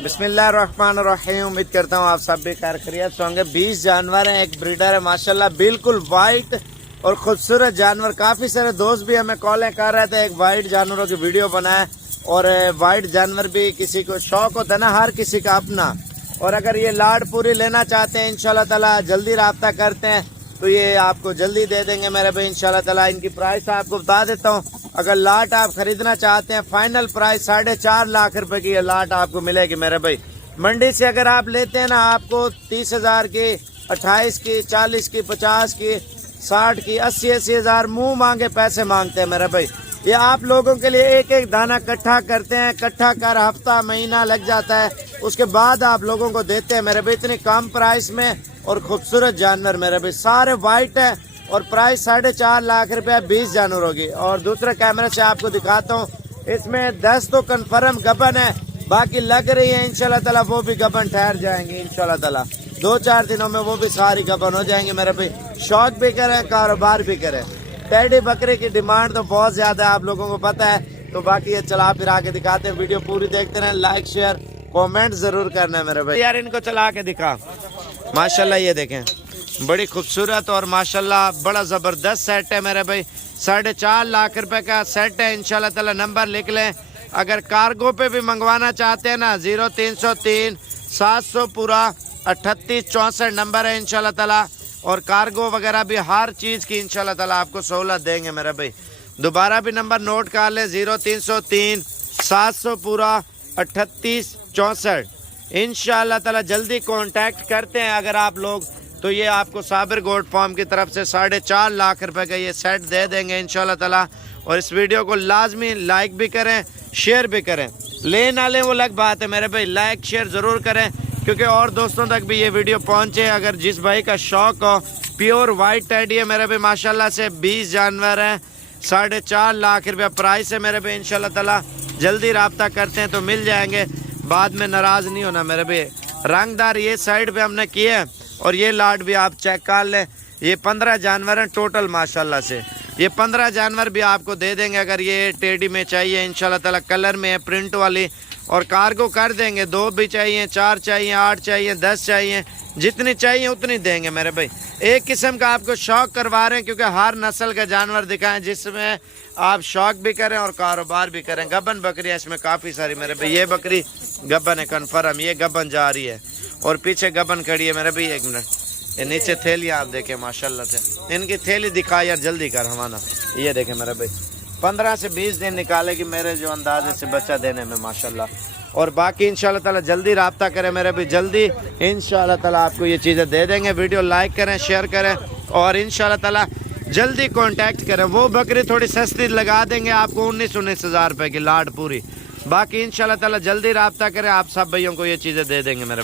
बिस्मिल्लाहिर्रहमानिर्रहीम। उम्मीद करता हूँ आप सब भी खैर खैरियत होंगे। 20 जानवर हैं, एक ब्रीडर है माशाल्लाह, बिल्कुल वाइट और खूबसूरत जानवर। काफी सारे दोस्त भी हमें कॉलें कर रहे थे, एक वाइट जानवरों की वीडियो बनाए। और वाइट जानवर भी किसी को शौक होता है ना, हर किसी का अपना। और अगर ये लाड पूरी लेना चाहते हैं इंशाल्लाह ताला जल्दी रब्ता करते हैं तो ये आपको जल्दी दे देंगे मेरे भाई इंशाल्लाह ताला। इनकी प्राइस आपको बता देता हूँ। अगर लाट आप खरीदना चाहते हैं, फाइनल प्राइस 4.5 लाख रुपए की ये लाट आपको मिलेगी मेरे भाई। मंडी से अगर आप लेते हैं ना, आपको 30,000 की, 28 की, 40 की, 50 की, 60 की, 80 हज़ार मुंह मांगे पैसे मांगते हैं मेरे भाई। ये आप लोगों के लिए एक एक दाना इकट्ठा करते हैं, इकट्ठा कर हफ्ता महीना लग जाता है, उसके बाद आप लोगों को देते हैं मेरे भाई इतनी कम प्राइस में। और खूबसूरत जानवर मेरे भाई सारे वाइट है और प्राइस 4.5 लाख रुपया 20 जानवरों की। और दूसरे कैमरे से आपको दिखाता हूँ, इसमें 10 तो कन्फर्म गबन है, बाकी लग रही है इंशाल्लाह ताला वो भी गबन ठहर जाएंगे इंशाल्लाह ताला। 2-4 दिनों में वो भी सारी गबन हो जाएंगे मेरे भाई। शौक भी करें, कारोबार भी करें। टेडी बकरे की डिमांड तो बहुत ज्यादा है, आप लोगों को पता है। तो बाकी ये चला फिर आके दिखाते हैं, वीडियो पूरी देखते रहें, लाइक शेयर कमेंट जरूर करना है मेरे भाई। यार इनको चला के दिखा, माशाल्लाह ये देखें बड़ी खूबसूरत और माशाल्लाह बड़ा जबरदस्त सेट है मेरे भाई। 4.5 लाख रुपए का सेट है इंशाल्लाह ताला। नंबर लिख लें, अगर कार्गो पे भी मंगवाना चाहते हैं ना, 0303 700 पूरा 38 64 नंबर है इंशाल्लाह ताला। और कार्गो वगैरह भी हर चीज़ की इंशाल्लाह ताला आपको सहूलत देंगे मेरे भाई। दोबारा भी नंबर नोट कर ले, 0303 700 पूरा 38 64 इंशाल्लाह ताला। जल्दी कांटेक्ट करते हैं अगर आप लोग, तो ये आपको साबिर गोट फार्म की तरफ से 4.5 लाख रुपए का ये सेट दे देंगे इंशाल्लाह ताला। और इस वीडियो को लाजमी लाइक भी करें, शेयर भी करें। लेने वाले वो अलग बात है मेरे भाई, लाइक शेयर ज़रूर करें क्योंकि और दोस्तों तक भी ये वीडियो पहुंचे। अगर जिस भाई का शौक हो, प्योर वाइट टेडी है मेरे भाई माशाल्लाह से, 20 जानवर हैं, 4.5 लाख रुपया प्राइस है मेरे भाई इंशाल्लाह ताला। जल्दी रब्ता करते हैं तो मिल जाएंगे, बाद में नाराज़ नहीं होना मेरे भाई। रंगदार ये साइड पे हमने किए हैं और ये लाट भी आप चेक कर लें। ये 15 जानवर हैं टोटल माशाल्लाह से। ये 15 जानवर भी आपको दे देंगे अगर ये टेडी में चाहिए इंशाल्लाह ताला, कलर में है प्रिंट वाली। और कार्गो कर देंगे, 2 भी चाहिए, 4 चाहिए, 8 चाहिए, 10 चाहिए, जितनी चाहिए उतनी देंगे मेरे भाई। एक किस्म का आपको शौक करवा रहे हैं क्योंकि हर नस्ल का जानवर दिखाएं जिसमें आप शौक भी करें और कारोबार भी करें। गबन बकरियाँ इसमें काफ़ी सारी मेरे भाई। ये बकरी गबन है कन्फर्म, ये गबन जा रही है और पीछे गबन खड़ी है मेरे भाई। 1 मिनट, ये नीचे थैलियाँ आप देखें माशाल्लाह से। इनकी थैली दिखा यार जल्दी कर हमारा। ये देखें मेरे भाई 15 से 20 दिन निकालेगी मेरे जो अंदाजे से बच्चा देने में माशाल्लाह। और बाकी इंशाल्लाह ताला जल्दी रब्ता करें मेरे भाई, जल्दी इंशाल्लाह ताला आपको ये चीज़ें दे देंगे। वीडियो लाइक करें, शेयर करें और इंशाल्लाह ताला जल्दी कांटेक्ट करें। वो बकरी थोड़ी सस्ती लगा देंगे आपको, 19 हज़ार रुपये की लाट पूरी। बाकी इंशाल्लाह ताला जल्दी रब्ता करें, आप सब भाइयों को ये चीज़ें दे देंगे मेरे भाई।